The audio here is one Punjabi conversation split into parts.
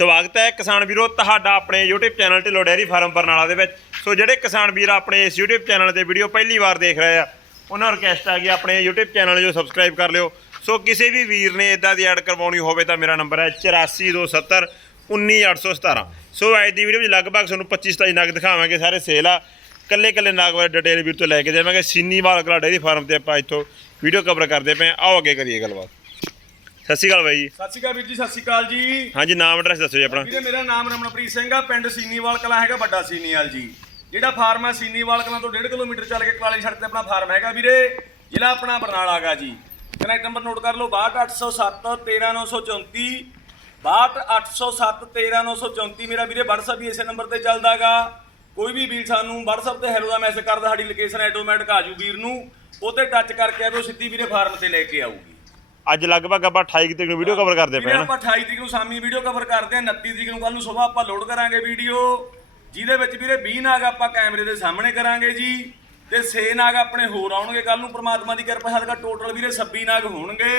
ਸਵਾਗਤ ਹੈ ਕਿਸਾਨ ਵੀਰੋ ਤੁਹਾਡਾ ਆਪਣੇ YouTube channel Dhillon dairy farm Barnala ਦੇ ਵਿੱਚ। ਸੋ ਜਿਹੜੇ ਕਿਸਾਨ ਵੀਰ ਆਪਣੇ ਇਸ YouTube ਚੈਨਲ ਤੇ ਵੀਡੀਓ ਪਹਿਲੀ ਵਾਰ ਦੇਖ ਰਹੇ ਆ, ਉਹਨਾਂ ਨੂੰ ਰਿਕਵੈਸਟ ਆ ਕਿ ਆਪਣੇ YouTube ਚੈਨਲ ਜੋ ਸਬਸਕ੍ਰਾਈਬ ਕਰ ਲਿਓ। ਸੋ ਕਿਸੇ ਵੀ ਵੀਰ ਨੇ ਇਦਾਂ ਦੀ ਐਡ ਕਰਵਾਉਣੀ ਹੋਵੇ ਤਾਂ ਮੇਰਾ ਨੰਬਰ ਹੈ 8427 19817 ਸੋ ਅੱਜ ਦੀ ਵੀਡੀਓ ਵਿੱਚ ਲਗਭਗ ਤੁਹਾਨੂੰ 25 27 ਨਗ ਦਿਖਾਵਾਂਗੇ, ਸਾਰੇ ਸੇਲ ਆ। ਕੱਲੇ ਕੱਲੇ ਨਾਗ ਬਾਰੇ ਡਿਟੇਲ ਵੀਰ ਤੋਂ ਲੈ ਕੇ ਜਾਵਾਂਗੇ। ਸੀਨੀਵਾਲ ਕਲਾ ਡੈਰੀ ਫਾਰਮ ਤੇ ਆਪਾਂ ਇੱਥੋਂ ਵੀਡੀਓ ਕਵਰ ਕਰਦੇ ਪਏ ਹਾਂ। ਆਓ ਅੱਗੇ ਕਰੀਏ ਗੱਲਬਾਤ। ਸਤਿ ਸ਼੍ਰੀ ਅਕਾਲ ਬਾਈ ਜੀ। ਸਤਿ ਸ਼੍ਰੀ ਅਕਾਲ ਵੀਰ ਜੀ ਸਤਿ ਸ਼੍ਰੀ ਅਕਾਲ ਜੀ। ਹਾਂਜੀ ਨਾਮ ਐਡਰੈਸ ਦੱਸੋ ਜੀ ਆਪਣਾ। ਵੀਰੇ ਮੇਰਾ ਨਾਮ ਰਮਨਪ੍ਰੀਤ ਸਿੰਘ ਆ ਪਿੰਡ ਸੀਨੀਵਾਲ ਕਲਾਂ ਹੈਗਾ ਵੱਡਾ ਸੀਨੀਵਾਲ ਜੀ। ਜਿਹੜਾ ਫਾਰਮ ਹੈ ਸੀਨੀਵਾਲ ਕਲਾਂ ਤੋਂ 1.5 ਕਿਲੋਮੀਟਰ ਚੱਲ ਕੇ ਕਾਲੀ ਸੜਕ ਤੇ ਆਪਣਾ ਫਾਰਮ ਹੈਗਾ ਵੀਰੇ। ਜ਼ਿਲ੍ਹਾ ਆਪਣਾ ਬਰਨਾਲਾ ਗਾ ਜੀ। ਕਨੈਕਟ ਨੰਬਰ ਨੋਟ ਕਰ ਲਓ 62807 13934 62807 13934 ਮੇਰਾ ਵੀਰੇ WhatsApp ਵੀ ਇਸੇ ਨੰਬਰ ਤੇ ਚੱਲਦਾਗਾ। ਕੋਈ ਵੀ ਵੀਰ ਸਾਨੂੰ WhatsApp ਤੇ ਹੈਲੋ ਦਾ ਮੈਸੇਜ ਕਰਦਾ ਸਾਡੀ ਲੋਕੇਸ਼ਨ ਆਟੋਮੈਟਿਕ ਆਜੂ ਵੀਰ ਨੂੰ। ਉਹਤੇ ਟੱਚ ਕਰਕੇ ਆਵੇ ਉਹ ਸਿੱਧੀ ਵੀਰੇ ਫਾਰਮ ਤੇ ਲੈ ਕੇ ਆਊਗੀ। ਅੱਜ ਲਗਭਗ ਆਪਾਂ 28 ਤਰੀਕ ਨੂੰ ਵੀਡੀਓ ਕਵਰ ਕਰਦੇ ਪਏ ਹਾਂ ਆਪਾਂ 28 ਤਰੀਕ ਨੂੰ ਸ਼ਾਮੀ ਵੀਡੀਓ ਕਵਰ ਕਰਦੇ ਹਾਂ 29 ਤਰੀਕ ਨੂੰ ਕੱਲ ਨੂੰ ਸਵੇਰ ਆਪਾਂ ਲੋਡ ਕਰਾਂਗੇ ਵੀਡੀਓ ਜਿਹਦੇ ਵਿੱਚ ਵੀਰੇ 20 ਨਾਗ ਆਪਾਂ ਕੈਮਰੇ ਦੇ ਸਾਹਮਣੇ ਕਰਾਂਗੇ ਜੀ। ਤੇ 6 ਨਾਗ ਆਪਣੇ ਹੋਰ ਆਉਣਗੇ ਕੱਲ ਨੂੰ ਪ੍ਰਮਾਤਮਾ ਦੀ ਕਿਰਪਾ ਸਦਕਾ ਟੋਟਲ ਵੀਰੇ 26 ਨਾਗ ਹੋਣਗੇ।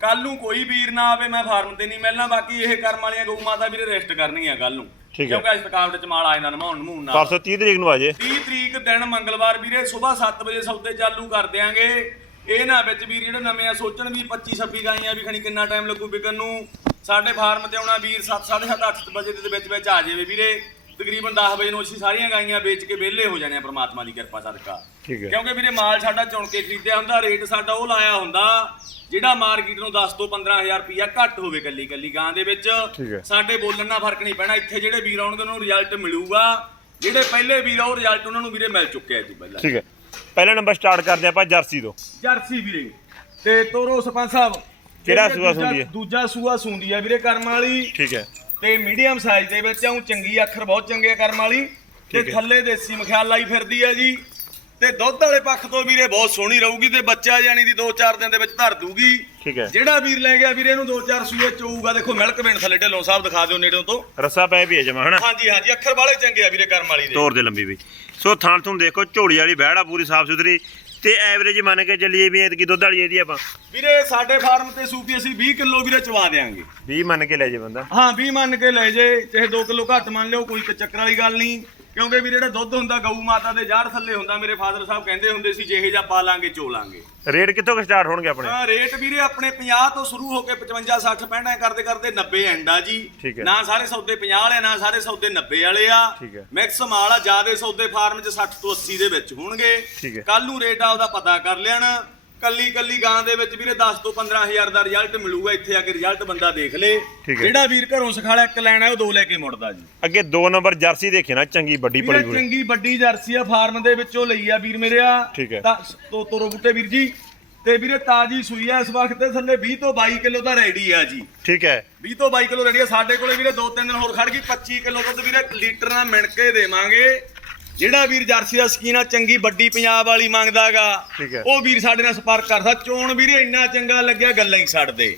ਕੱਲ ਨੂੰ ਕੋਈ ਵੀਰ ਨਾ ਆਵੇ ਮੈਂ ਫਾਰਮ ਤੇ ਨਹੀਂ ਮਿਲਣਾ ਬਾਕੀ ਇਹ ਕਰਮ ਵਾਲੀਆਂ ਗਊ ਮਾਤਾ ਵੀਰੇ ਰੈਸਟ ਕਰਨੀਆਂ ਕੱਲ ਨੂੰ। ਠੀਕ ਹੈ। ਕਿਉਂਕਿ ਅੱਜ ਥਕਾਵਟ ਚ ਮਾਲ ਆ ਜਾਂਦਾ ਨਮਾਉਣ ਨੂੰ ਨਾਲ। ਪਰਸੋਂ 30 ਤਰੀਕ ਨੂੰ ਆ ਜੇ। 30 ਤਰੀਕ ਦਿਨ ਮੰਗਲਵਾਰ ਵੀਰੇ ਸਵੇਰ 7 ਵਜੇ ਸੌਦੇ ਚਾਲੂ ਕਰ ਦਿਆਂਗੇ। ਇਹ ਨਾ ਵਿੱਚ ਵੀਰ ਜਿਹੜੇ ਨਵੇਂ ਆ ਸੋਚਣ ਵੀ 25 26 ਗਾਈਆਂ ਵੀ ਖਣੀ ਕਿੰਨਾ ਟਾਈਮ ਲੱਗੂ ਵਿਕਣ ਨੂੰ। ਸਾਡੇ ਫਾਰਮ ਤੇ ਆਉਣਾ ਵੀਰ 7 7:30 8 ਵਜੇ ਦੇ ਵਿੱਚ ਵਿੱਚ ਆ ਜਾਵੇ ਵੀਰੇ। ਤਕਰੀਬਨ 10 ਵਜੇ ਨੂੰ ਅਸੀਂ ਸਾਰੀਆਂ ਗਾਈਆਂ ਵੇਚ ਕੇ ਵਿਹਲੇ ਹੋ ਜਾਣੇ ਆ ਪ੍ਰਮਾਤਮਾ ਦੀ ਕਿਰਪਾ ਸਦਕਾ। ਕਿਉਂਕਿ ਵੀਰੇ ਮਾਲ ਸਾਡਾ ਚੁਣ ਕੇ ਖਰੀਦਿਆ ਹੁੰਦਾ ਰੇਟ ਸਾਡਾ ਉਹ ਲਾਇਆ ਹੁੰਦਾ ਜਿਹੜਾ ਮਾਰਕੀਟ ਨੂੰ 10 ਤੋਂ 15000 ਰੁਪਇਆ ਘੱਟ ਹੋਵੇ ਕੱਲੀ ਕੱਲੀ ਗਾਂ ਦੇ ਵਿੱਚ। ਸਾਡੇ ਬੋਲਣ ਨਾਲ ਫ਼ਰਕ ਨਹੀਂ ਪੈਣਾ ਇੱਥੇ ਜਿਹੜੇ ਵੀਰ ਆਉਣਗੇ ਉਹਨਾਂ ਨੂੰ ਰਿਜ਼ਲਟ ਮਿਲੂਗਾ। ਜਿਹੜੇ ਪਹਿਲੇ ਵੀਰ ਆ ਉਹ ਰਿਜ਼ਲਟ ਉਹਨਾਂ ਨੂੰ ਵੀਰੇ ਮਿਲ ਚੁੱਕਿਆ ਤੋਂ ਪਹਿਲਾਂ। ਠੀਕ ਹੈ। ਪਹਿਲਾ ਨੰਬਰ ਸਟਾਰਟ ਕਰਦੇ ਆਪਾਂ ਜਰਸੀ ਤੋਂ। ਜਰਸੀ ਵੀਰੇ। ਤੇ ਤੋਰੋ ਸਰਪੰਚ ਸਾਹਿਬ। ਕਿਹੜਾ ਸੂਆ ਸੂੰਦੀ ਹੈ? ਦੂਜਾ ਸੂਆ ਸੁੰਦੀ ਆ ਵੀਰੇ ਕਰਮ ਵਾਲੀ। ਠੀਕ ਹੈ। ਤੇ ਮੀਡੀਅਮ ਸਾਈਜ਼ ਦੇ ਵਿੱਚ ਆਉਂ ਚੰਗੀ ਅੱਖਰ ਬਹੁਤ ਚੰਗੇ ਕਰਮ ਵਾਲੀ। ਤੇ ਹੈ। ਥੱਲੇ ਦੇਸੀ ਮਖਿਆਲ ਲਾਈ ਫਿਰਦੀ ਆ ਜੀ। ਤੇ ਦੁੱਧ ਵਾਲੇ ਪੱਖ ਤੋਂ ਵੀਰੇ ਬਹੁਤ ਸੋਹਣੀ ਰਹੂਗੀ ਤੇ ਬੱਚਾ ਜਾਨੀ ਦੀ 2-4 ਦਿਨ ਦੇ ਵਿੱਚ ਧਰ ਦੂਗੀ। ਠੀਕ ਹੈ। ਜਿਹੜਾ ਵੀਰ ਲੈ ਗਿਆ ਵੀਰੇ ਇਹਨੂੰ 2-4 ਸੂਏ ਚੋਊਗਾ। ਦੇਖੋ ਮਿਲਕ ਵੇਣ ਥੱਲੇ ਢਿੱਲੋਂ ਸਾਹਿਬ ਦਿਖਾ ਦਿਓ ਨੇੜੋਂ ਤੋਂ। ਰਸਾ ਪੈ ਵੀ ਹੈ ਜਮਾ ਹਨਾ? ਹਾਂਜੀ ਹਾਂਜੀ ਅੱਖਰ ਵਾਲੇ ਚੰਗੇ ਆ ਵੀਰੇ ਕਰਮ ਵਾਲੀ ਦੇ। ਤੋਰ ਦੇ ਲੰਬੀ ਵੀ ਸੋ ਥਾਂ ਤੁਹਾਨੂੰ ਦੇਖੋ ਝੋਲੀ ਵਾਲੀ ਬਹਿੜ ਪੂਰੀ ਸਾਫ਼ ਸੁਥਰੀ। ਤੇ ਐਵਰੇਜ ਮੰਨ ਕੇ ਚੱਲੀਏ ਵੀ ਐਤਕੀ ਦੁੱਧ ਵਾਲੀ ਇਹਦੀ ਆਪਾਂ। ਵੀਰੇ ਸਾਡੇ ਫਾਰਮ ਤੇ ਸੂਪੀ ਅਸੀਂ 20 ਕਿਲੋ ਵੀਰੇ ਚਵਾ ਦੇਾਂਗੇ 20 ਮੰਨ ਕੇ ਲੈ ਜੇ ਬੰਦਾ। ਹਾਂ 20 ਮੰਨ ਕੇ ਲੈ ਜੇ। ਚਾਹੇ 2 ਕਿਲੋ ਘੱਟ ਮੰਨ ਲਿਓ ਕੋਈ ਚੱਕਰ ਵਾਲੀ ਗੱਲ ਨਹੀਂ। ਕਿਉਂਕਿ ਵੀਰੇ ਜਿਹੜਾ ਦੁੱਧ ਹੁੰਦਾ ਗਊ ਮਾਤਾ ਦੇ ਜਾੜ ਥੱਲੇ ਹੁੰਦਾ ਮੇਰੇ ਫਾਦਰ ਸਾਹਿਬ ਕਹਿੰਦੇ ਹੁੰਦੇ ਸੀ ਜਿਹੇ ਜਾਂ ਪਾ ਲਾਂਗੇ ਚੋ ਲਾਂਗੇ ਰੇਟ ਕਿੱਥੋਂ ਕੁ ਸਟਾਰਟ ਹੋਣਗੇ ਆਪਣੇ ਹਾਂ ਰੇਟ ਵੀਰੇ ਆਪਣੇ 50 ਤੋਂ ਸ਼ੁਰੂ ਹੋ ਕੇ 55 60 65 ਕਰਦੇ ਕਰਦੇ 90 ਐਂਡ ਆ ਜੀ ਠੀਕ ਹੈ। ਨਾ ਸਾਰੇ ਸੌਦੇ 50 ਵਾਲੇ ਨਾ ਸਾਰੇ ਸੌਦੇ 90 ਵਾਲੇ ਆ ਠੀਕ ਹੈ। ਮਿਕਸ ਮਾਲ ਆ ਜਿਆਦੇ ਸੌਦੇ ਫਾਰਮ 'ਚ 60 ਤੋਂ 80 ਦੇ ਵਿੱਚ ਹੋਣਗੇ ਠੀਕ ਹੈ। ਕੱਲ ਨੂੰ ਰੇਟ ਆਪਦਾ ਪਤਾ ਕਰ ਲੈਣ ਕੱਲੀ ਕੱਲੀ ਗਾਂ ਦੇ ਵਿੱਚ ਵੀਰੇ 10 ਤੋਂ 15000 ਦਾ ਰਿਜ਼ਲਟ ਮਿਲੂਗਾ ਇੱਥੇ ਆ ਕੇ ਰਿਜ਼ਲਟ ਬੰਦਾ ਦੇਖ ਲੇ। ਠੀਕ ਹੈ। ਜਿਹੜਾ ਵੀਰ ਘਰੋਂ ਸਖਾਲਾ ਇੱਕ ਲੈਣਾ ਉਹ ਦੋ ਲੈ ਕੇ ਮੁੜਦਾ ਜੀ। ਅੱਗੇ 2 ਨੰਬਰ ਜਰਸੀ ਦੇਖੇ ਨਾ ਚੰਗੀ ਵੱਡੀ ਵੀਰੇ ਪਲੀ ਪੂਰੀ। ਚੰਗੀ ਵੱਡੀ ਜਰਸੀ ਆ ਫਾਰਮ ਦੇ ਵਿੱਚੋਂ ਲਈ ਆ ਵੀਰ ਮੇਰਿਆ ਠੀਕ ਹੈ। ਤਾਂ ਤੋ ਤੋਰੋ ਬੁੱਟੇ ਵੀਰ ਜੀ। ਤੇ ਵੀਰੇ ਤਾਜੀ ਸੂਈ ਆ ਇਸ ਵਕਤ ਤੇ ਥੱਲੇ 20 ਤੋਂ 22 ਕਿਲੋ ਦਾ ਰੈਡੀ ਆ ਜੀ। ਠੀਕ ਹੈ। 20 ਤੋਂ 22 ਕਿਲੋ ਰੈਡੀ ਆ ਸਾਡੇ ਕੋਲੇ ਵੀਰੇ 2-3 ਦਿਨ ਹੋਰ ਖੜ ਗਈ 25 ਕਿਲੋ ਦੁੱਧ ਵੀਰੇ ਲੀਟਰ ਨਾਲ ਮਿਣ ਕੇ ਦੇਵਾਂਗੇ। ਜਿਹੜਾ ਵੀਰ ਜਰਸੀ ਦਾ ਸਕੀਨ ਆ ਚੰਗੀ ਵੱਡੀ ਪੰਜਾਬ ਵਾਲੀ ਮੰਗਦਾਗਾ। ਠੀਕ ਹੈ। ਉਹ ਵੀਰ ਸਾਡੇ ਨਾਲ ਸੰਪਰਕ ਕਰਦਾ। ਚੋਣ ਵੀਰੇ ਇੰਨਾ ਚੰਗਾ ਲੱਗਿਆ ਗੱਲਾਂ ਹੀ ਛੱਡ ਦੇ।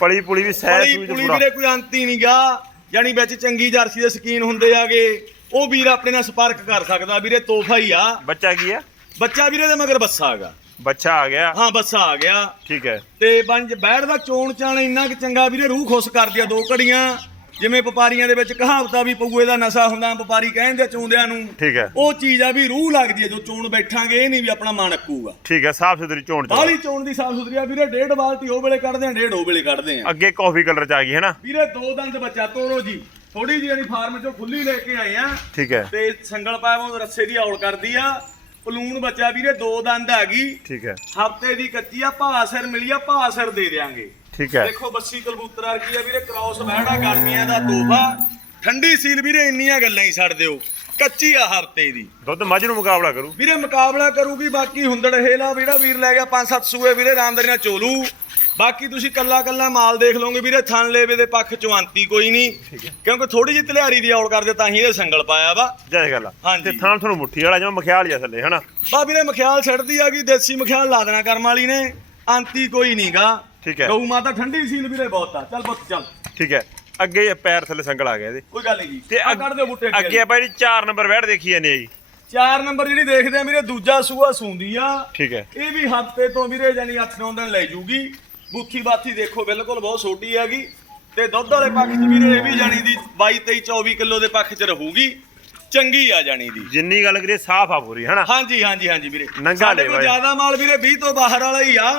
ਪਲੀ ਪੁਲੀ ਵੀ ਸਹਿ ਪੁਲੀ ਸੂਈ ਪੁਲੀ ਪੂਰਾ। ਵੀਰੇ ਕੋਈ ਅੰਤ ਹੀ ਨਹੀਂਗਾ ਯਾਨੀ ਵਿੱਚ ਚੰਗੀ ਜਰਸੀ ਦੇ ਸਕੀਨ ਹੁੰਦੇ ਆਗੇ ਉਹ ਵੀਰ ਆਪਣੇ ਨਾਲ ਸੰਪਰਕ ਕਰ ਸਕਦਾ। ਵੀਰੇ ਤੋਹਫਾ ਹੀ ਆ। ਬੱਚਾ ਕੀ ਆ? ਬੱਚਾ ਵੀਰੇ ਦੇ ਮਗਰ ਬੱਸਾ ਹੈਗਾ ਬੱਚਾ ਆ ਗਿਆ। ਹਾਂ ਬੱਸਾ ਆ ਗਿਆ। ਠੀਕ ਹੈ। ਤੇ ਬੰਜ ਬੈਠ ਦਾ ਚੋਣ ਚਾਣ ਇੰਨਾ ਕਿ ਚੰਗਾ ਵੀਰੇ ਰੂਹ ਖੁਸ਼ ਕਰਦੀ ਆ ਦੋ ਘੜੀਆਂ। ਜਿਵੇਂ ਵਪਾਰੀਆਂ ਦੇ ਵਿੱਚ ਕਹਾਵਤਾਂ ਵੀ ਪਊਏ ਦਾ ਨਸ਼ਾ ਹੁੰਦਾ ਵਪਾਰੀ ਕਹਿੰਦੇ ਚੋਂਦਿਆਂ ਨੂੰ ਠੀਕ ਹੈ। ਉਹ ਚੀਜ਼ ਆ ਵੀ ਰੂਹ ਲੱਗਦੀ ਹੈ ਜੋ ਚੋਣ ਬੈਠਾਂਗੇ ਇਹ ਨਹੀਂ ਵੀ ਆਪਣਾ ਮਨ ਅੱਕੂਗਾ। ਠੀਕ ਹੈ ਸਾਫ਼ ਸੁਥਰੀ ਚੋਣ ਚ ਬਾਹਲੀ ਚੋਣ ਦੀ ਸਾਫ਼ ਸੁਥਰੀ ਆ ਵੀਰੇ ਡੇਢ ਬਾਲਟੀ ਉਹ ਵੇਲੇ ਕੱਢਦੇ ਆ ਡੇਢ ਉਹ ਵੇਲੇ ਕੱਢਦੇ ਆ। ਅੱਗੇ ਕਾਫੀ ਕਲਰ ਚ ਆ ਗਈ ਹੈ ਨਾ? ਵੀਰੇ ਦੋ ਦੰਦ ਬੱਚਾ ਤੋਰੋ ਜੀ। ਥੋੜੀ ਜਿਹੀ ਨਹੀਂ ਫਾਰਮ ਚੋਂ ਖੁੱਲੀ ਲੈ ਕੇ ਆਏ ਆ। ਠੀਕ ਹੈ। ਤੇ ਸੰਗਲ ਪਾਇਆ ਉਹ ਰੱਸੇ ਦੀ ਔਲ ਕਰਦੀ ਆ। ਪਲੂਣ ਬੱਚਾ ਵੀਰੇ ਦੋ ਦੰਦ ਆ ਗਈ ਠੀਕ ਹੈ। ਹਫ਼ਤੇ ਦੀ ਕੱਚੀ ਆ ਭਾ ਸਿਰ ਮਿਲੀ ਆ ਭਾ ਸਿਰ ਦੇ ਦਿਆਂਗੇ। ਠੀਕ ਹੈ। ਦੇਖੋ ਬੱਸੀ ਕਬੂਤਰ ਵਰਗੀ ਆ ਵੀਰੇ ਕ੍ਰਾਸ ਬਹਿੜਾ ਗਰਮੀਆਂ ਦਾ ਤੋਹਫਾ। ਠੰਡੀ ਸੀਲ ਵੀਰੇ ਇੰਨੀਆਂ ਗੱਲਾਂ ਹੀ ਛੱਡ ਦਿਓ। ਕੱਚੀ ਆ ਹਫ਼ਤੇ ਦੀ। ਦੁੱਧ ਮੱਝ ਨੂੰ ਮੁਕਾਬਲਾ ਕਰੂ। ਵੀਰੇ ਮੁਕਾਬਲਾ ਕਰੂਗੀ ਬਾਕੀ ਹੁੰਦੜ ਹੇਲਾ ਜਿਹੜਾ ਵੀਰ ਲੈ ਗਿਆ ਪੰਜ ਸੱਤ ਸੂਏ ਵੀਰੇ ਰਾਮਦਾਰੀ ਨਾਲ ਚੋਲੂ। ਬਾਕੀ ਤੁਸੀਂ ਕੱਲਾ ਕੱਲਾ ਮਾਲ ਦੇਖ ਲਓਗੇ ਵੀਰੇ ਥਣ ਲੇਵੇ ਦੇ ਪੱਖ ਚੋਂ ਅੰਤੀ ਕੋਈ ਨਹੀਂ। ਕਿਉਂਕਿ ਥੋੜੀ ਜਿਹੀ ਤਲਿਆਰੀ ਦੀ ਔਲ ਕਰਦੇ ਤਾਂ ਹੀ ਇਹ ਸੰਗਲ ਪਾਇਆ ਵਾ। ਜੈ ਗੱਲ ਆ। ਹਾਂਜੀ। ਤੇ ਥਾਂ ਤੁਹਾਨੂੰ ਮੁੱਠੀ ਵਾਲਾ ਜਿਵੇਂ ਮਖਿਆਲ ਜਿਹਾ ਥੱਲੇ ਹਨਾ? ਬਾ ਵੀਰੇ ਮਖਿਆਲ ਛੱਡਦੀ ਆ ਗਈ ਦੇਸੀ ਮਖਿਆਲ ਲਾ ਦੇਣਾ ਕਰਮ ਵਾਲੀ ਨੇ। ਅੰਤੀ ਕੋਈ ਨਹੀਂਗਾ ਠੀਕ ਹੈ। ਗਊ ਮਾਤਾ ਠੰਡੀ ਸੀਲ ਵੀਰੇ ਬਹੁਤ ਆ। ਚੱਲ ਪੁੱਤ ਚੱਲ। ਠੀਕ ਹੈ। ਅੱਗੇ ਇਹ ਪੈਰ ਥੱਲੇ ਸੰਗਲ ਆ ਗਿਆ ਇਹਦੇ। ਕੋਈ ਗੱਲ ਨਹੀਂ। ਤੇ ਆ ਅੱਗ- ਕੱਢ ਦਿਓ ਬੁੱਟੇ ਅੱਗੇ ਆਪਾਂ ਜਿਹੜੀ 4 ਨੰਬਰ ਵੈੜ ਦੇਖੀ ਜਾਂਦੇ ਆ ਜੀ। ਚਾਰ ਨੰਬਰ ਜਿਹੜੀ ਦੇਖਦੇ ਆ ਵੀਰੇ ਦੂਜਾ ਸੂਆ ਸੂੰਦੀ ਆ। ਠੀਕ ਹੈ। ਇਹ ਵੀ ਹਫ਼ਤੇ ਤੋਂ ਵੀਰੇ ਜਾਨੀ 8-9 ਦਿਨ ਲੈ ਜੂਗੀ। ਬੂਥੀ ਬਾਥੀ ਦੇਖੋ ਬਿਲਕੁਲ ਬਹੁਤ ਛੋਟੀ ਹੈਗੀ ਤੇ ਦੁੱਧ ਵਾਲੇ ਪੱਖ 'ਚ ਵੀਰੇ ਇਹ ਵੀ ਜਾਣੀ ਦੀ 22 23 24 ਕਿਲੋ ਦੇ ਪੱਖ 'ਚ ਰਹੂਗੀ ਚੰਗੀ ਆ ਜਾਣੀ ਦੀ। ਜਿੰਨੀ ਗੱਲ ਕਰੀਏ ਸਾਫ਼ ਆ ਪੂਰੀ ਹਨਾ? ਹਾਂਜੀ ਹਾਂਜੀ ਹਾਂਜੀ ਵੀਰੇ। ਨੰਗਾ ਸਾਡੇ ਕੋਲ। ਜ਼ਿਆਦਾ ਮਾਲ ਵੀਰੇ 20 ਤੋਂ ਬਾਹਰ ਵਾਲਾ ਹੀ ਆ।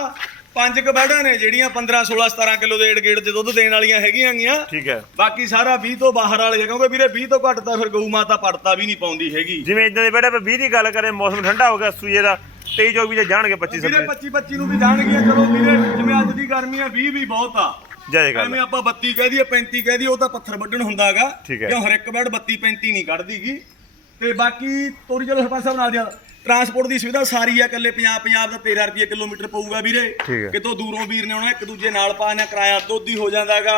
ਪੰਜ ਕ ਬੈੜਾਂ ਨੇ ਜਿਹੜੀਆਂ 15 16 17 ਕਿਲੋ ਦੇ ਏੜ ਗੇੜ 'ਚ ਦੁੱਧ ਦੇਣ ਵਾਲੀਆਂ ਹੈਗੀਆਂ ਗੀਆਂ। ਠੀਕ ਹੈ। ਬਾਕੀ ਸਾਰਾ 20 ਤੋਂ ਬਾਹਰ ਵਾਲੇ ਆ ਕਿਉਂਕਿ ਵੀਰੇ 20 ਤੋਂ ਘੱਟ ਤਾਂ ਫਿਰ ਗਊ ਮਾਤਾ ਪੜਤਾ ਵੀ ਨਹੀਂ ਪਾਉਂਦੀ ਹੈਗੀ। ਜਿਵੇਂ ਇਦਾਂ ਦੇ ਬੇਟਾ ਆਪਾਂ 20 ਦੀ ਗੱਲ ਕਰੇ ਮੌਸਮ ਠੰਡਾ ਹੋ ਗਿਆ ਸੂਏ ਦਾ 23 24 ਤੇ ਜਾਣਗੇ 25 ਵੀਰੇ ਸੱਪੇ 25 25 ਨੂੰ ਵੀ ਜਾਣਗੀਆਂ ਚਲੋ ਵੀਰੇ ਜਿਵੇਂ ਅੱਜ ਦੀ ਗਰਮੀ ਆ 20 ਵੀ ਬਹੁਤ ਆ। ਜੈ ਗੱਲ ਐਵੇਂ ਆਪਾਂ 32 ਕਹਿ ਦਈਏ 35 ਕਹਿ ਦਈਏ ਉਹ ਤਾਂ ਪੱਥਰ ਵੱਢਣ ਹੁੰਦਾਗਾ ਠੀਕ ਹੈ। ਕਿਉਂ ਹਰ ਇੱਕ ਬੈਡ 32 35 ਨਹੀਂ ਕੱਢਦੀਗੀ। ਤੇ ਬਾਕੀ ਤੋਰੀ ਚਲੋ ਸਰਪੰਚ ਸਾਹਿਬ ਨਾਲ ਦਿਆ ਟਰਾਂਸਪੋਰਟ ਦੀ ਸੁਵਿਧਾ ਸਾਰੀ ਆ ਇਕੱਲੇ 50 50 ਦਾ 13 ਰੁਪਏ ਕਿਲੋਮੀਟਰ ਪਊਗਾ ਵੀਰੇ। ਕਿਤੋਂ ਦੂਰੋਂ ਵੀਰ ਨੇ ਆਉਣਾ ਇੱਕ ਦੂਜੇ ਨਾਲ ਪਾਣਾ ਕਿਰਾਇਆ ਦੁੱਧ ਹੀ ਹੋ ਜਾਂਦਾਗਾ।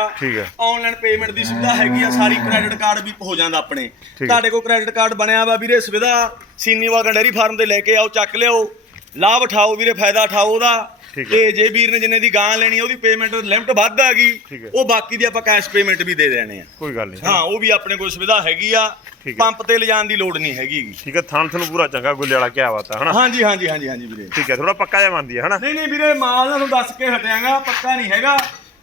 ਆਨਲਾਈਨ ਪੇਮੈਂਟ ਦੀ ਸੁਵਿਧਾ ਹੈਗੀ ਆ ਸਾਰੀ ਕ੍ਰੈਡਿਟ ਕਾਰਡ ਵੀ ਹੋ ਜਾਂਦਾ ਆਪਣੇ। ਤੁਹਾਡੇ ਕੋਲ ਕ੍ਰੈਡਿਟ ਕਾਰਡ ਬਣਿਆ ਵਾ ਵੀਰੇ ਸੁਵਿਧਾ ਸੀਨੀਵਾਲ ਡੈਰੀ ਫਾਰਮ ਦੇ ਲੈ ਕੇ ਆਓ ਚੱਕ ਲਿਓ ਲਾਭ ਉਠਾਓ ਵੀਰੇ ਫਾਇਦਾ ਉਠਾਓ ਉਹਦਾ। ਤੇ ਜੇ ਵੀਰ ਨੇ ਜਿੰਨੇ ਦੀ ਗਾਂ ਲੈਣੀ ਆ, ਉਹਦੀ ਪੇਮੈਂਟ ਲਿਮਟ ਵੱਧ ਆ ਗਈ। ਹੈ। ਉਹ ਬਾਕੀ ਦੀ ਆਪਾਂ ਕੈਸ਼ ਪੇਮੈਂਟ ਵੀ ਦੇ ਦੇਣੇ ਆ। ਕੋਈ ਗੱਲ ਨਹੀਂ। ਹਾਂ ਉਹ ਵੀ ਆਪਣੇ ਕੋਲ ਸੁਵਿਧਾ ਹੈਗੀ ਆ। ਠੀਕ ਹੈ। ਪੰਪ ਤੇ ਲਿਜਾਣ ਦੀ ਲੋੜ ਨਹੀਂ ਹੈਗੀ। ਗੀ। ਠੀਕ ਹੈ ਥਣ ਤੁਹਾਨੂੰ ਪੂਰਾ ਚੰਗਾ ਗੁੱਲੇ ਵਾਲਾ ਕਿਆ ਬਾਤ ਹੈ ਹਨਾ? ਹਾਂਜੀ ਹਾਂਜੀ ਹਾਂਜੀ ਹਾਂਜੀ ਵੀਰੇ। ਠੀਕ ਹੈ ਥੋੜਾ ਪੱਕਾ ਜਿਹਾ ਮੰਨਦੀ ਹੈ ਹਨਾ? ਨਹੀਂ ਨਹੀਂ ਵੀਰੇ ਮਾਲ ਤੁਹਾਨੂੰ ਦੱਸ ਕੇ ਹਟਿਆਂਗਾ ਪੱਕਾ ਨਹੀਂ ਹੈਗਾ।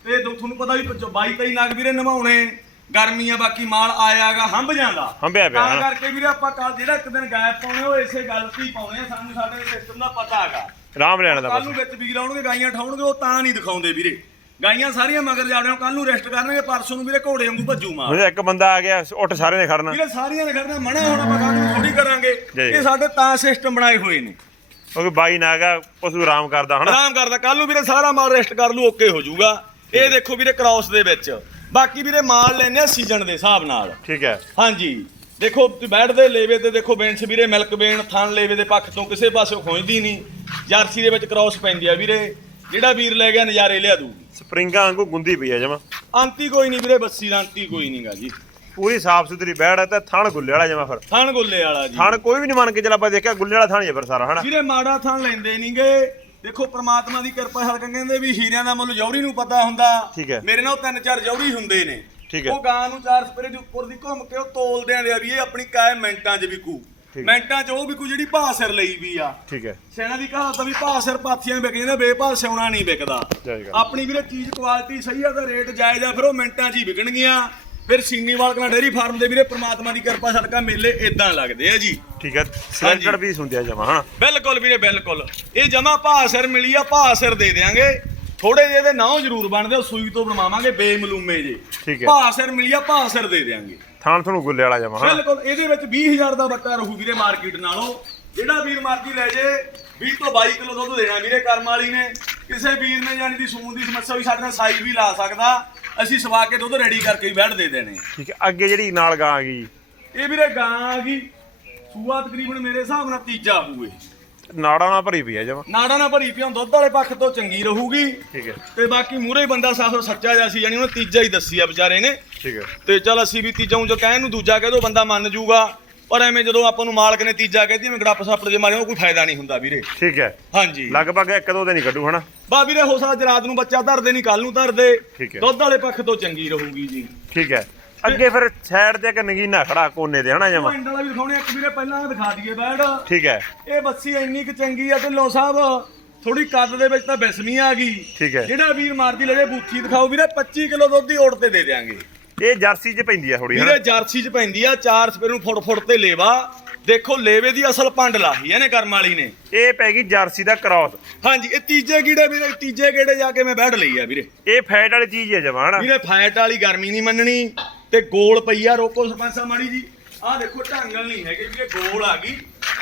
ਤੇ ਦੋ- ਤੁਹਾਨੂੰ ਪਤਾ ਵੀ 22 23 ਲੱਖ ਵੀਰੇ ਨਵਾਉਣੇ ਗਰਮੀ ਆ ਬਾਕੀ ਮਾਲ ਆਇਆਗਾ ਹੰਭ ਜਾਂਦਾ। ਹੰਭਿਆ ਪਿਆ, ਤਾਂ ਹਨਾ। ਕਰਕੇ ਵੀਰੇ ਆਪਾਂ ਕੱਲ ਜਿਹੜਾ ਇੱਕ ਦਿਨ ਗਾਇਬ ਪਾਉਣੇ ਉਹ ਇਸੇ ਗੱਲ ਤੇ ਹੀ ਪਾਉਣੇ ਆ ਸਾਨੂੰ ਸਾਡੇ ਸਿਸਟਮ ਦਾ ਪਤਾ ਹੈਗਾ। ਆਰਾਮ ਲੈਣ ਦਾ ਕੱਲ ਬਸ। ਨੂੰ ਵਿੱਚ ਵੀਰ ਆਉਣਗੇ ਗਾਈਆਂ ਠਾਉਣਗੇ ਉਹ ਤਾਂ ਨਹੀਂ ਦਿਖਾਉਂਦੇ ਵੀਰੇ। ਗਾਈਆਂ ਸਾਰੀਆਂ ਮਗਰ ਜਾੜਿਓ ਕੱਲ ਨੂੰ ਰੈਸਟ ਕਰਨਗੇ ਪਰਸੋਂ ਨੂੰ ਵੀਰੇ ਘੋੜੇ ਵਾਂਗੂ ਭੱਜੂ ਮਾਰ। ਹੁਣ ਇੱਕ ਬੰਦਾ ਆ ਗਿਆ ਉੱਠ ਸਾਰੇ ਨੇ ਖੜਨਾ। ਵੀਰੇ ਸਾਰੀਆਂ ਨੇ ਖੜਨਾ ਮਨਾ ਹੁਣ ਆਪਾਂ ਕਾਹਨੂੰ ਥੋੜੀ ਕਰਾਂਗੇ। ਜੀ। ਇਹ ਸਾਡੇ ਤਾਂ ਸਿਸਟਮ ਬਣਾਏ ਹੋਏ ਨੇ। ਕਿਉਂਕਿ ਬਾਈ ਨਾ ਹੈਗਾ ਪਸ਼ੂ ਆਰਾਮ ਕਰਦਾ ਹਨਾ? ਆਰਾਮ ਕਰਦਾ ਕੱਲ ਨੂੰ ਵੀਰੇ ਸਾਰਾ ਮਾਲ ਰੈਸਟ ਕਰ ਲੂ ਓਕੇ ਹੋ ਜਾਊਗਾ। ਇਹ ਦੇਖੋ ਵੀਰੇ ਕ੍ਰਾਸ ਦੇ ਵਿੱਚ। ਬਾਕੀ ਵੀਰੇ ਮਾਲ ਲੈਨੇ ਆ ਸੀਜ਼ਨ ਦੇ ਹਿਸਾਬ ਨਾਲ। ਠੀਕ ਹੈ। ਹਾਂਜੀ। ਦੇਖੋ ਤੁਸੀਂ ਬੈਠਦੇ ਲੇਵੇ ਤੇ ਦੇਖੋ ਬੈਂਸ ਵੀਰੇ ਮਿਲਕ ਬੇਨ ਥਣ ਲੇਵੇ ਦੇ ਪੱਖ ਤੋਂ ਕਿਸੇ ਪਾਸੇ ਖੋਜਦੀ ਨਹੀਂ। ਜਰਸੀ ਦੇ ਵਿੱਚ ਕ੍ਰਾਸ ਪੈਂਦੀ ਆ ਵੀਰੇ। ਜਿਹੜਾ ਵੀਰ ਲੈ ਗਿਆ ਨਜ਼ਾਰੇ ਲਿਆ ਦੂ ਸਪਰਿੰਗਾਂ ਵਾਂਗੂ ਗੁੰਦੀ ਪਈ ਹੈ ਜਮਾ। ਅੰਤੀ ਕੋਈ ਨਹੀਂ ਵੀਰੇ ਬੱਸੀ ਦਾ ਅੰਤੀ ਕੋਈ ਨਹੀਂਗਾ ਜੀ। ਪੂਰੀ ਸਾਫ਼ ਸੁਥਰੀ ਬੈੜ ਹੈ ਤੇ ਥਣ ਗੁੱਲੇ ਵਾਲਾ ਜਮਾ ਫਿਰ। ਥਣ ਗੋਲੇ ਵਾਲਾ ਜੀ। ਥਣ ਕੋਈ ਵੀ ਨਹੀਂ ਮੰਨ ਕੇ ਚੱਲ ਆਪਾਂ ਦੇਖਿਆ ਗੁੱਲੇ ਵਾਲਾ ਥਣ ਹੀ ਫਿਰ ਸਾਰਾ ਹਨਾ? ਵੀਰੇ ਮਾੜਾ ਥਣ ਲੈਂਦੇ ਨਹੀਂਗੇ ਦੇਖੋ ਪ੍ਰਮਾਤਮਾ ਦੀ ਕਿਰਪਾ ਹਲਕਾ ਕਹਿੰਦੇ ਵੀ ਹੀਰਿਆਂ ਦਾ ਮੁੱਲ ਜੌਹਰੀ ਨੂੰ ਪਤਾ ਹੁੰਦਾ। ਠੀਕ ਹੈ। ਮੇਰੇ ਨਾਲ ਤਿੰਨ ਚਾਰ ਜੌਹਰੀ ਹੁੰਦੇ ਨੇ। ਠੀਕ ਹੈ। ਉਹ ਗਾਂ ਨੂੰ ਚਾਰ ਸਪਰੇ ਦੇ ਉੱਪਰ ਦੀ ਘੁੰਮ ਕੇ ਉਹ ਤੋਲਦੇ ਆਂ ਵੀ ਇਹ ਆਪਣੀ ਕਾਇ ਮਿੰਟਾਂ 'ਚ ਵਿਕੂ। ਮਿੰਟਾਂ 'ਚ ਉਹ ਵਿਕੂ ਜਿਹੜੀ ਭਾਅ ਸਿਰ ਲਈ ਵੀ ਆ। ਠੀਕ ਹੈ। ਸੈਣਾ ਦੀ ਕਹਾਵਤ ਆ ਵੀ ਭਾਅ ਸਿਰ ਪਾਥੀਆਂ ਵਿਕ ਜਾਂਦੇ ਬੇਭਾਅ ਸਿਉਣਾ ਨਹੀਂ ਵਿਕਦਾ। ਆਪਣੀ ਵੀਰੇ ਚੀਜ਼ ਕੁਆਲਿਟੀ ਸਹੀ ਆ ਤਾਂ ਰੇਟ ਜਾਇਜ਼ ਆ ਫਿਰ ਉਹ ਮਿੰਟਾਂ 'ਚ ਹੀ ਵਿਕਣਗੀਆਂ। ਫਿਰ ਸੀਨੀਵਾਲ ਕਲਾ ਡੇਰੀ ਫਾਰਮ ਦੇ ਵੀਰੇ ਪ੍ਰਮਾਤਮਾ ਦੀ ਕਿਰਪਾ ਸਦਕਾ ਮੇਲੇ ਇਦਾਂ ਲੱਗਦੇ ਆ ਜੀ। ਠੀਕ ਹੈ ਸਿਲੰਡਰ ਵੀ ਹੁੰਦੀ ਹੈ ਜਮਾ ਹਨਾ? ਬਿਲਕੁਲ ਵੀਰੇ ਬਿਲਕੁਲ। ਇਹ ਜਮਾ ਭਾਅ ਸਿਰ ਮਿਲੀ ਆ ਭਾਅ ਸਿਰ ਦੇ ਦੇਾਂਗੇ ਥੋੜੇ ਜਿਹੇ ਦੇ ਨਾਂ ਜ਼ਰੂਰ ਬਣਦੇ ਉਹ ਸੂਈ ਤੋਂ ਬਣਵਾਵਾਂਗੇ ਬੇਮਲੂਮੇ ਜੇ। ਠੀਕ ਹੈ। ਭਾਅ ਸਿਰ ਮਿਲੀ ਆ ਭਾਅ ਸਿਰ ਦੇ ਦੇਾਂਗੇ ਥਣ ਤੁਹਾਨੂੰ ਗੁੱਲੇ ਵਾਲਾ ਜਮਾ ਹਨਾ ਬਿਲਕੁਲ ਇਹਦੇ ਵਿੱਚ 20000 ਦਾ ਬੱਕਾ ਰਹੂ ਵੀਰੇ ਮਾਰਕੀਟ ਨਾਲੋਂ। ਜਿਹੜਾ ਵੀਰ ਮਰਜ਼ੀ ਲੈ ਜੇ 20 ਤੋਂ 22 ਕਿਲੋ ਦੁੱਧ ਦੇਣਾ ਵੀਰੇ ਕਰਮ ਵਾਲੀ ਨੇ। ਕਿਸੇ ਵੀਰ ਨੇ ਜਾਨੀ ਦੀ ਸੂਣ ਦੀ ਸਮੱਸਿਆ ਵੀ ਸਾਡੇ ਨਾਲ ਸਾਈ ਵੀ ਲਾ ਸਕਦਾ। ਅਸੀਂ ਸਵਾ ਕੇ ਦੁੱਧ ਰੈਡੀ ਕਰਕੇ ਹੀ ਬੈਠ ਦੇ ਦੇਣੇ। ਠੀਕ ਹੈ ਅੱਗੇ ਜਿਹੜੀ ਨਾਲ ਗਾਂ ਆ ਗਈ। ਇਹ ਵੀਰੇ ਗਾਂ ਆ ਗਈ। ਸੂਆ ਤਕਰੀਬਨ ਮੇਰੇ ਹਿਸਾਬ ਨਾਲ ਤੀਜਾ ਇਹ। ਨਾੜਾਂ ਨਾਲ ਭਰੀ ਪਈ ਹੈ ਜਮਾ। ਨਾੜਾ ਨਾ ਭਰੀ ਪਿਓ ਦੁੱਧ ਵਾਲੇ ਪੱਖ ਤੋਂ ਚੰਗੀ ਰਹੂਗੀ। ਠੀਕ ਹੈ। ਤੇ ਬਾਕੀ ਮੂਰੇ ਬੰਦਾ ਸਾਫ਼ ਸੱਚਾ ਜਿਹਾ ਸੀ ਯਾਨੀ ਉਹਨੇ ਤੀਜਾ ਹੀ ਦੱਸੀ ਆ ਵਿਚਾਰੇ ਨੇ। ਠੀਕ ਹੈ। ਤੇ ਚਲ ਅਸੀਂ ਵੀ ਤੀਜਾ ਜੋ ਕਹਿਣ ਨੂੰ ਦੂਜਾ ਕਹਿ ਦੋ ਬੰਦਾ ਮੰਨ ਜੂਗਾ। ਪਰ ਐਵੇਂ ਜਦੋਂ ਆਪਾਂ ਨੂੰ ਮਾਲਕ ਨੇ ਤੀਜਾ ਕਹਿਤੀ ਮੈਂ ਗੜੱਪ ਸਾਪੜ ਜੇ ਮਾਰੇ ਉਹ ਕੋਈ ਫਾਇਦਾ ਨਹੀਂ ਹੁੰਦਾ ਵੀਰੇ। ਠੀਕ ਹੈ। ਹਾਂਜੀ। ਲਗਭਗ ਇੱਕ ਦੋ ਦਿਨ ਹੀ ਕੱਢੂ ਹਨਾ? ਬਾ ਵੀਰੇ ਹੋ ਸਕਦਾ ਅੱਜ ਰਾਤ ਨੂੰ ਬੱਚਾ ਧਰਦੇ ਨਹੀਂ ਕੱਲ ਨੂੰ ਧਰਦੇ। ਠੀਕ ਹੈ। ਦੁੱਧ ਵਾਲੇ ਪੱਖ ਤੋਂ ਚੰਗੀ ਰਹੂਗੀ ਜੀ। ਠੀਕ ਹੈ। ਅੱਗੇ ਫਿਰ ਸਾਈਡ ਤੇ ਇੱਕ ਨਗੀਨਾ ਖੜਾ ਕੋਨੇ ਦੇ ਹਨਾ ਜਮਾ? ਪਿੰਡ ਵਾਲਾ ਵੀ ਦਿਖਾਉਣੇ ਇੱਕ ਵੀਰੇ ਪਹਿਲਾਂ ਦਿਖਾ ਦਈਏ ਬੈਡ ਠੀਕ ਹੈ। ਇਹ ਬੱਸੀ ਇੰਨੀ ਕੁ ਚੰਗੀ ਆ ਢਿੱਲੋਂ ਸਾਹਿਬ ਥੋੜੀ ਕੱਦ ਦੇ ਵਿੱਚ ਤਾਂ ਬਿਸਮੀ ਆ ਗਈ। ਠੀਕ ਹੈ। ਜਿਹੜਾ ਵੀਰ ਮਾਰਦੀ ਲੈ ਜੇ ਬੂਥੀ ਦਿਖਾਓ ਵੀਰੇ 25 ਕਿਲੋ ਦੁੱਧ ਦੀ ਓੜ ਤੇ ਦੇ ਦੇਾਂਗੇ ਇਹ ਜਰਸੀ 'ਚ ਪੈਂਦੀ ਆ ਥੋੜੀ ਵੀਰੇ ਜਰਸੀ 'ਚ ਪੈਂਦੀ ਆ ਚਾਰ ਸਪੇਰ ਨੂੰ ਫੁੱਟ ਫੁੱਟ ਤੇ ਲੇਵਾ। ਦੇਖੋ ਲੇਵੇ ਦੀ ਅਸਲ ਪੰਡ ਲਾਹੀ ਇਹਨੇ ਕਰਮ ਵਾਲੀ ਨੇ। ਇਹ ਪੈ ਗਈ ਜਰਸੀ ਦਾ ਕ੍ਰਾਸ। ਹਾਂਜੀ ਇਹ ਤੀਜੇ ਗੀੜੇ ਵੀਰੇ ਤੀਜੇ ਗੇੜੇ ਜਾ ਕੇ ਮੈਂ ਬੈਠ ਲਈ ਆ ਵੀਰੇ। ਇਹ ਫੈਟ ਵਾਲੀ ਚੀਜ਼ ਹੈ ਜਮਾ ਹਨਾ? ਵੀਰੇ ਫੈਟ ਵਾਲੀ ਗਰਮੀ ਨਹੀਂ ਮੰਨਣੀ। ਤੇ ਗੋਲ ਪਈ ਆ ਰੋਕੋ ਸਰਪੰਚ ਮਾੜੀ ਜੀ। ਆਹ ਦੇਖੋ ਢਾਂਗਲ ਨਹੀਂ ਹੈਗੇ ਵੀਰੇ ਗੋਲ ਆ ਗਈ।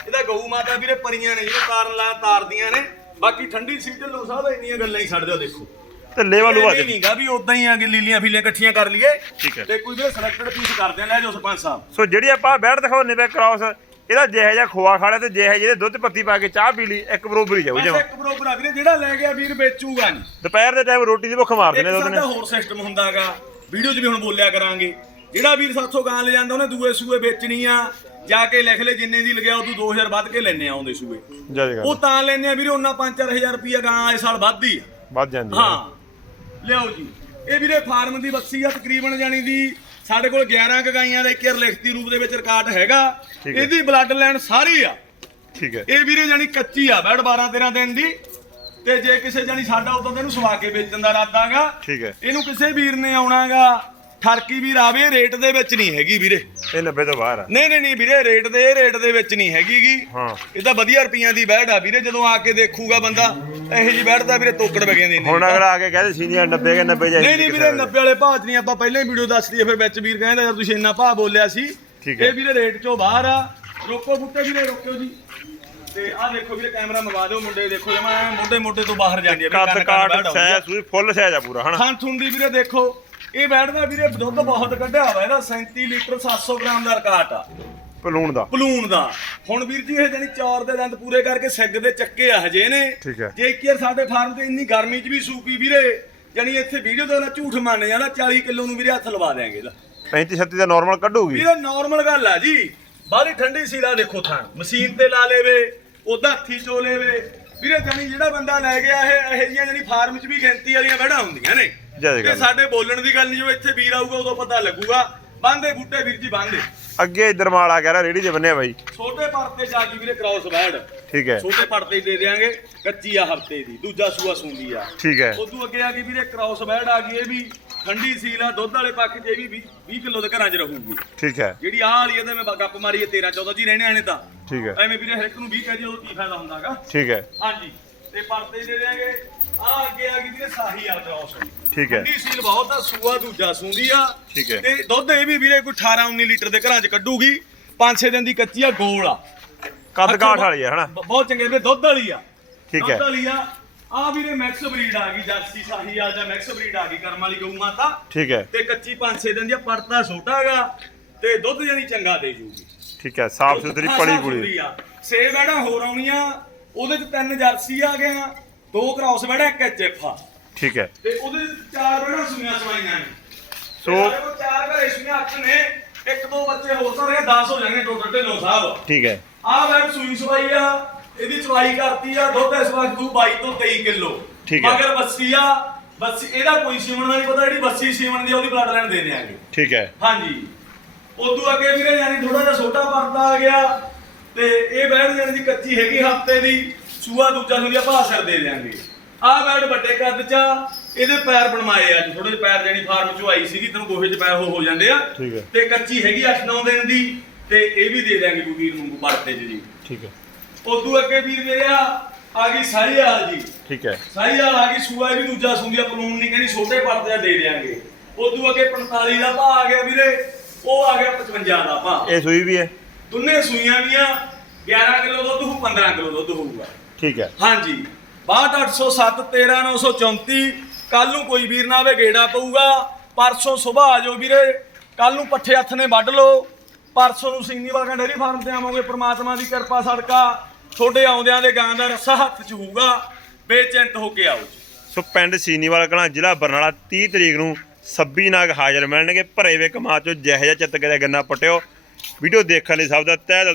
ਇਹਦਾ ਗਊ ਮਾਤਾ ਵੀਰੇ ਪਰੀਆਂ ਨੇ ਜਿਹਨੂੰ ਤਾਰਨ ਲਾ ਤਾਰਦੀਆਂ ਨੇ। ਬਾਕੀ ਠੰਡੀ ਸੀਜ਼ਨ ਲੋ ਸਾਹਿਬ ਇੰਨੀਆਂ ਗੱਲਾਂ ਹੀ ਛੱਡ ਦਿਓ ਦੇਖੋ। ਤੇ ਲੇਵਲ ਲੂਆ ਇਹ ਨਹੀਂਗਾ ਵੀ ਉਦਾਂ ਹੀ ਆ ਕਿ ਲੀਲੀਆਂ ਫੀਲੀਆਂ ਇਕੱਠੀਆਂ ਕਰ ਲਈਏ। ਠੀਕ ਹੈ। ਤੇ ਕੋਈ ਵੀਰੇ ਸਿਲੈਕਟਡ ਪੀਸ ਕਰਦੇ ਆ ਲੈ ਜਾਓ ਸਰਪੰਚ ਸਾਹਿਬ। ਸੋ ਜਿਹੜੀ ਆਪਾਂ ਬੈਠ ਦਿਖਾਉਂਦੇ ਪਏ ਕ੍ਰਾਸ ਇਹਦਾ ਜਿਹੇ ਜਿਹਾ ਖੋਆ ਖਾੜਾ ਤੇ ਜਿਹੇ ਜਿਹੇ ਦੁੱਧ ਪੱਤੀ ਪਾ ਕੇ ਚਾਹ ਪੀ ਲਈ ਇੱਕ ਬਰੋਬਰ ਹੀ ਜਾਊ ਜਮਾ। ਇੱਕ ਬਰੋਬਰ ਆ ਵੀਰੇ ਜਿਹੜਾ ਲੈ ਗਿਆ ਵੀਰ ਵੇਚੂਗਾ ਨਹੀਂ ਦੁਪਹਿਰ ਦੇ ਟਾਈਮ ਰੋਟੀ ਦੀ ਭੁੱਖ ਮਾਰਦੇ ਨੇ ਦੁੱਧ ਨੇ। ਸਾਡਾ ਹੋਰ ਸਿਸਟਮ ਹੁੰਦਾਗਾ। ਵੀਡੀਓ 'ਚ ਵੀ ਹੁਣ ਬੋਲਿਆ ਕਰਾਂਗੇ। ਜਿਹੜਾ ਵੀਰ ਸਾਥੋਂ ਗਾਂ ਲੈ ਜਾਂਦਾ ਉਹਨੇ ਦੂਏ ਸੂਏ ਵੇਚਣੀ ਆ। ਜਾ ਕੇ ਲਿਖ ਲੈ ਜਿੰਨੇ ਦੀ ਲਗਿਆ ਉਦੋਂ 2000 ਵੱਧ ਕੇ ਲੈਣੇ ਆਉਂਦੇ ਸੂਏ। ਉਹ ਤਾਂ ਲੈਣੇ ਆ ਵੀਰੇ ਉਹਨਾਂ 5-4000 ਰੁਪਿਆ ਗਾਂ ਇਸ ਸਾਲ ਵੱਧਦੀ ਆ। ਵੱਧ ਜਾਂਦੀ ਹੈ। ਲਿਆਓ ਜੀ। ਇਹ ਵੀਰੇ ਫਾਰਮ ਦੀ ਬੱਸੀ ਆ ਤਕਰੀਬਨ ਜਾਣੀ ਦੀ ਸਾਡੇ ਕੋਲ 11 ਕੁ ਗਾਈਆਂ ਦਾ ਇੱਕ ਲਿਖਤੀ ਰੂਪ ਦੇ ਵਿੱਚ ਰਿਕਾਰਡ ਹੈਗਾ। ਇਹਦੀ ਬਲੱਡ ਲਾਈਨ ਸਾਰੀ ਆ। ਠੀਕ ਹੈ। ਇਹ ਵੀਰੇ ਜਾਨੀ ਕੱਚੀ ਆ ਬੈਡ 12 13 ਦਿਨ ਦੀ। ਤੇ ਜੇ ਕਿਸੇ ਜਾਨੀ ਸਾਡਾ ਉਦੋਂ ਤੇ ਇਹਨੂੰ ਸਵਾ ਕੇ ਵੇਚਣ ਦਾ ਇਰਾਦਾਗਾ ਠੀਕ ਹੈ। ਇਹਨੂੰ ਕਿਸੇ ਵੀਰ ਨੇ ਆਉਣਾਗਾ ਠਰਕੀ ਵੀਰ ਆਵੇ ਰੇਟ ਦੇ ਵਿੱਚ ਨਹੀਂ ਹੈਗੀ ਵੀਰੇ। ਇਹ 90 ਤੋਂ ਬਾਹਰ ਆ। ਨਹੀਂ ਨਹੀਂ ਨਹੀਂ ਵੀਰੇ ਰੇਟ ਦੇ ਇਹ ਰੇਟ ਦੇ ਵਿੱਚ ਨਹੀਂ ਹੈਗੀਗੀ ਹਾਂ। ਇਹ ਤਾਂ ਵਧੀਆ ਰੁਪਈਆਂ ਦੀ ਆ ਵੀਰੇ ਜਦੋਂ ਆ ਕੇ ਦੇਖੂਗਾ ਬੰਦਾ ਇਹੋ ਜੀ ਤਾਂ ਵੀਰੇ ਤੋਕੜ ਵਗਿਆਂ ਦੀ ਨਹੀਂ। ਹੁਣ ਅਗਲਾ ਆ ਕੇ ਕਹਿੰਦੇ ਸੀਨੀਅਰ 90 ਕੇ 90 ਜਾਈ ਨਹੀਂ ਨਹੀਂ ਵੀਰੇ 90 ਵਾਲੇ ਭਾਅ ਨਹੀਂ ਆਪਾਂ ਪਹਿਲਾਂ ਹੀ ਵੀਡੀਓ ਦੱਸ ਦਈਏ ਫਿਰ ਵਿੱਚ ਵੀਰ ਕਹਿੰਦਾ ਯਾਰ ਤੁਸੀਂ ਇੰਨਾ ਭਾਅ ਬੋਲਿਆ ਸੀ। ਇਹ ਵੀਰੇ ਰੇਟ 'ਚੋਂ ਬਾਹਰ ਆ। ਰੋਕੋ ਬੁੱਟੇ ਵੀਰੇ ਰੋਕਿਓ ਜੀ। ਤੇ ਆਹ ਦੇਖੋ ਵੀਰੇ ਕੈਮਰਾ ਮਵਾ ਦਿਓ ਮੁੰਡੇ ਦੇਖੋ ਜਮਾ ਮੋਢੇ ਮੋਢੇ ਤੋਂ ਬਾਹਰ ਜਾਂਦੀ ਆ ਵੀਰੇ, ਕੱਦ ਕਾਟ ਆ। ਸਹਿ ਸੂਈ ਫੁੱਲ ਸਹਿਜ ਆ ਪੂਰਾ ਹਨਾ? ਥਣ ਥੁਣ ਦੀ ਵੀਰੇ ਦੇਖੋ ਇਹ ਬੈਠਦਾ ਵੀਰੇ ਦੁੱਧ ਬਹੁਤ ਕੱਢਿਆ ਹੋਇਆ ਇਹਦਾ 37 ਲੀਟਰ 700 ਗ੍ਰਾਮ ਦਾ ਰਿਕਾਰਡ ਆ। ਪਲੂਣ ਦਾ। ਪਲੂਨ ਦਾ। ਹੁਣ ਵੀਰ ਜੀ ਇਹ ਜਾਨੀ ਚੌਰ ਦੇ ਦੰਦ ਪੂਰੇ ਕਰਕੇ ਸਿੱਗ ਦੇ ਚੱਕੇ ਆ ਹਜੇ ਨੇ। ਠੀਕ ਹੈ। ਜੇ ਇੱਕ ਵਾਰ ਸਾਡੇ ਫਾਰਮ ਤੇ ਇੰਨੀ ਗਰਮੀ 'ਚ ਵੀ ਸੂਪੀ ਵੀਰੇ ਜਾਨੀ ਇੱਥੇ ਵੀਡੀਓ ਝੂਠ ਮੰਨ ਜਾਂਦਾ 40 ਕਿਲੋ ਨੂੰ ਵੀਰੇ ਹੱਥ ਲਵਾ ਦਿਆਂਗੇ ਇਹਦਾ। 35 36 ਦਾ ਨਾਰਮਲ ਕੱਢੂਗੀ? ਵੀਰੇ ਨਾਰਮਲ ਗੱਲ ਆ ਜੀ। ਬਾਹਲੀ ਠੰਡੀ ਦੇਖੋ ਥਾਂ ਮਸ਼ੀਨ ਤੇ ਲਾ ਲੇਵੇ ਉਹਦਾ ਹੱਥੀ ਚੋ ਲੇਵੇ ਵੀਰੇ ਜਾਨੀ ਜਿਹੜਾ ਬੰਦਾ ਲੈ ਗਿਆ ਇਹ ਇਹ ਜੀਆਂ ਜਾਨੀ ਫਾਰਮ 'ਚ ਵੀ ਗਿਣਤੀ ਵਾਲੀਆਂ ਬੈੜਾਂ ਹੁੰਦੀਆਂ ਨੇ। ਜੈ ਤੇ ਸਾਡੇ ਬੋਲਣ ਦੀ ਗੱਲ ਨਹੀਂ ਜੋ ਇੱਥੇ ਵੀਰ ਆਊਗਾ ਉਦੋਂ ਪਤਾ ਲੱਗੂਗਾ। ਬੰਦੇ ਬੂਟੇ ਵੀਰ ਜੀ ਬੰਦੇ ਅੱਗੇ ਇਧਰ ਮਾਲ ਆ ਗਿਆ ਰੇੜੀ ਦੇ ਬੰਨੇ ਬਾਈ। ਛੋਟੇ ਪਰਤੇ ਜਾ ਕੇ ਵੀਰੇ ਕ੍ਰਾਸ ਬੈਡ ਠੀਕ ਹੈ। ਛੋਟੇ ਪਰਤੇ ਦੇ ਦੇਾਂਗੇ ਕੱਚੀ ਆ ਹਫ਼ਤੇ ਦੀ ਦੂਜਾ ਸੂਆ ਸੁੰਦੀ ਆ। ਠੀਕ ਹੈ। ਉਦੋਂ ਅੱਗੇ ਆ ਗਈ ਵੀਰੇ ਕ੍ਰਾਸ ਬੈਡ ਆ ਗਈ ਇਹ ਵੀ ਠੰਡੀ ਸੀਲ ਆ ਦੁੱਧ ਵਾਲੇ ਪੱਖ ਇਹ ਵੀ 20 ਕਿਲੋ ਦੇ ਘਰਾਂ 'ਚ ਰਹੂਗੀ। ਠੀਕ ਹੈ। ਜਿਹੜੀ ਆਹ ਵਾਲੀ ਇਹਦੇ ਮੈਂ ਗੱਪ ਮਾਰੀ ਹੈ 13 14 ਜੀ ਰਹਿਣੇ ਆਣੇ ਤਾਂ। ਠੀਕ ਹੈ। ਐਵੇਂ ਵੀਰੇ ਹਰ ਇੱਕ ਨੂੰ 20 ਕਹਿ ਜੀ ਉਹ ਕੀ ਫਾਇਦਾ ਹੁੰਦਾਗਾ। ਠੀਕ ਹੈ। ਹਾਂਜੀ ਤੇ ਪਰਤੇ ਦੇ ਦੇਾਂਗੇ ਆ ਅੱਗੇ ਆ ਗਈ ਵੀਰੇ ਸਾਹੀ ਆ ਕ੍ਰਾਸ ਠੀਕ ਹੈ। ਠੰਡੀ ਸੀਲ ਬਹੁਤ ਆ ਸੂਆ ਦੂਜਾ ਸੁੰਦੀ ਆ। ਠੀਕ ਹੈ। ਤੇ ਦੁੱਧ ਇਹ ਵੀ ਵੀਰੇ ਕੋਈ 18 19 ਲੀਟਰ ਦੇ ਘਰਾਂ 'ਚ ਕੱਢੂਗੀ। 5-6 ਦਿਨ ਦੀ ਕੱਚੀ ਆ ਗੋਲ ਆ। ਕੱਦ ਕਾਠ ਵਾਲੀ ਆ ਹਨਾ? ਬ- ਬਹੁਤ ਚੰਗੇ ਵੀਰੇ ਦੁੱਧ ਵਾਲੀ ਆ। ਠੀਕ ਹੈ। ਦੁੱਧ ਵਾਲੀ ਆ। ਆ ਵੀਰੇ ਮੈਕਸ ਬਰੀਡ ਆ ਗਈ ਜਰਸੀ ਸਾਹੀ ਆ ਜਾਂ ਮੈਕਸ ਬਰੀਡ ਆ ਗਈ ਕਰਮ ਵਾਲੀ ਗਊ ਮਾਤਾ। ਠੀਕ ਹੈ। ਤੇ ਕੱਚੀ 5-6 ਦਿਨ ਦੀ ਆ, ਪੜਤਾ ਛੋਟਾਗਾ ਤੇ ਦੁੱਧ ਜਾਨੀ ਚੰਗਾ ਦੇ ਜੂਗੀ। ਠੀਕ ਹੈ ਸਾਫ਼ ਸੁਥਰੀ ਹਾਂ, ਪਲੀ ਸਾਫ਼ ਪੁਲੀ। ਸੁਥਰੀ ਆ। ਬੈੜਾਂ ਹੋਰ ਆਉਣੀਆਂ ਉਹਦੇ ਚ ਤਿੰਨ ਜਰਸੀ ਆ ਗਿਆ ਦੋ ਕ੍ਰਾਸ ਬੈੜਾ ਇੱਕ ਐਚਐਫ ਆ। ਠੀਕ ਹੈ। ਤੇ ਉਹਦੇ ਚਾਰ ਬੈੜਾਂ ਸੁਈਆਂ ਸਵਾਈਆਂ ਨੇ। ਸੋ- ਚਾਰ ਘਰੇ ਸੁਈਆਂ ਅੱਠ ਨੇ। ਇੱਕ ਦੋ ਬੱਚੇ ਹੋਰ ਰਹੇ 10 ਹੋ ਜਾਣਗੇ ਟੋਟਲ ਢਿੱਲੋਂ ਸਾਹਿਬ। ਠੀਕ ਹੈ। ਆਹ ਬੈਡ ਸੂਈ ਸਵਾਈ ਆ ਇਹਦੀ ਚਵਾਈ ਕਰਤੀ ਆ ਦੁੱਧ ਇਸ ਵਾਰ ਦੂ 22 ਤੋਂ 23 ਕਿਲੋ। ਠੀਕ ਹੈ। ਮਗਰ ਬੱਸੀ ਆ ਬੱਸੀ ਇਹਦਾ ਕੋਈ ਸੀਮਣ ਦਾ ਨਹੀਂ ਪਤਾ ਜਿਹੜੀ ਬੱਸੀ ਸੀਮਣ ਦੀ ਉਹਦੀ ਬਲੱਡ ਲਾਈਨ ਦੇ ਦਿਆਂਗੇ। ਠੀਕ ਹੈ। ਹਾਂਜੀ। ਉਦੋਂ ਅੱਗੇ ਵੀਰੇ ਯਾਨੀ ਥੋੜਾ ਜਿਹਾ ਛੋਟਾ ਪਰਦਾ ਆ ਗਿਆ ਤੇ ਇਹ ਬੈਡ ਜਿਹੜੀ ਦੀ ਕੱਚੀ ਹੈਗੀ ਹਫ਼ਤੇ ਦੀ ਸੂਆ ਦੂਜਾ ਨੂੰ ਦੀ ਭਾਅ ਸਿਰ ਦੇ ਦਿਆਂਗੇ। ਆਹ ਬੈਡ ਵੱਡੇ ਕੱਦ ਚ ਆ, ਇਹਦੇ ਪੈਰ ਬਣਵਾਏ ਅੱਜ। ਥੋੜੇ ਜਿਹੇ ਪੈਰ ਜਿਹੜੀ ਫਾਰਮ ਚੋਂ ਆਈ ਸੀਗੀ ਤੈਨੂੰ ਗੋਹੇ ਚ ਪੈਰ ਹੋ ਹੋ ਜਾਂਦੇ ਆ। ਠੀਕ ਹੈ। ਤੇ ਕੱਚੀ ਹੈਗੀ 8-9 ਦਿਨ ਦੀ। ਤੇ ਇਹ ਵੀ ਦੇ ਦਿਆਂਗੇ ਗੁਗੀਰ ਨੂੰ ਪਰਤੇ ਜੀ। ਠੀਕ ਹੈ। ਉਦੋਂ ਅੱਗੇ ਵੀਰ ਮੇਰੇ ਆ ਆ ਗਈ ਸਾਹੀਵਾਲ ਜੀ। ਠੀਕ ਹੈ। ਸਾਹੀਵਾਲ ਆ ਗਈ ਸੂਆ ਇਹ ਵੀ ਦੂਜਾ ਸੁੰਦੀਆ ਕਾਨੂੰਨ ਨਹੀਂ ਕਹਿੰਦੀ ਛੋਟੇ ਪਰਦੇ ਦੇ ਦਿਆਂਗੇ। ਉਦੋਂ ਅੱਗੇ 45 ਦਾ ਭਾਅ ਆ ਗਿਆ ਵੀਰੇ ਉਹ ਆ ਗਿਆ 55 ਦਾ ਭਾਅ। ਇਹ ਸੂਈ ਵੀ ਹੈ? ਦੋਨੇ ਸੂਈਆਂ ਦੀਆਂ 11 ਕਿਲੋ ਦੁੱਧ ਹੋਊ 15 ਕਿਲੋ ਦੁੱਧ ਹੋਊਗਾ। ਠੀਕ ਹੈ। ਹਾਂਜੀ। 62807 13934 ਕੱਲ ਨੂੰ ਕੋਈ ਵੀਰ ਨਾ ਆਵੇ, ਗੇੜਾ ਪਊਗਾ। ਪਰਸੋਂ ਸਵੇਰ ਆ ਜਾਓ ਵੀਰੇ। ਕੱਲ ਨੂੰ ਪੱਠੇ ਹੱਥ ਨੇ ਵੱਢ ਲਓ। ਪਰਸੋਂ ਨੂੰ ਸਿੰਘੀ ਵਾਲਾ ਡੇਰੀ ਫਾਰਮ ਤੇ ਆਵਾਂਗੇ। ਪ੍ਰਮਾਤਮਾ ਦੀ ਕਿਰਪਾ ਸੜਕਾ ਤੁਹਾਡੇ ਆਉਂਦਿਆਂ ਦੇ ਗਾਂ ਦਾ ਰੱਸਾ ਹੱਥ 'ਚ ਹੋਊਗਾ। ਬੇਚਿੰਤ ਹੋ ਕੇ ਆਓ ਸੋ ਪਿੰਡ ਸੀਨੀਵਾਲ ਕਲਾਂ ਜ਼ਿਲ੍ਹਾ ਬਰਨਾਲਾ 30 ਤਰੀਕ ਨੂੰ 26 ਨਾਗ ਹਾਜ਼ਰ ਮਿਲਣਗੇ। ਭਰੇ ਵੇ ਕਮਾ ਚੋਂ ਜਿਹੋ ਜਿਹਾ ਚਿੱਤ ਕਰਿਆ ਗੰਨਾ ਪਟਿਓ। ਵੀਡੀਓ ਦੇਖਣ ਲਈ ਸਭ ਦਾ ਤਹਿ ਦਿਲ